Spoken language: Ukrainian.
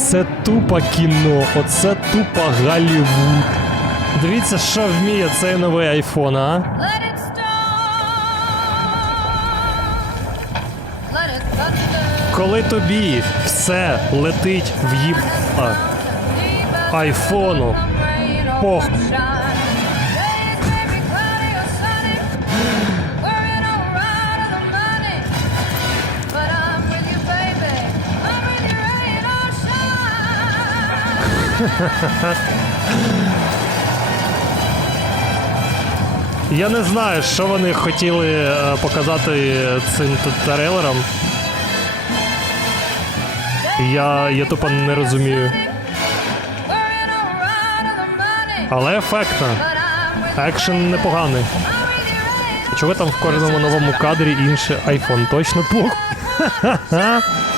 Оце тупо кіно, оце тупо Голлівуд. Дивіться, що вміє цей новий айфон, а? Коли тобі все летить в їб айфону, пох. Я не знаю, що вони хотіли е, показати цим трейлером. Я, я тупо не розумію. Але ефектно. Екшен непоганий. Чого там в кожному новому кадрі інший айфон? Точно пух.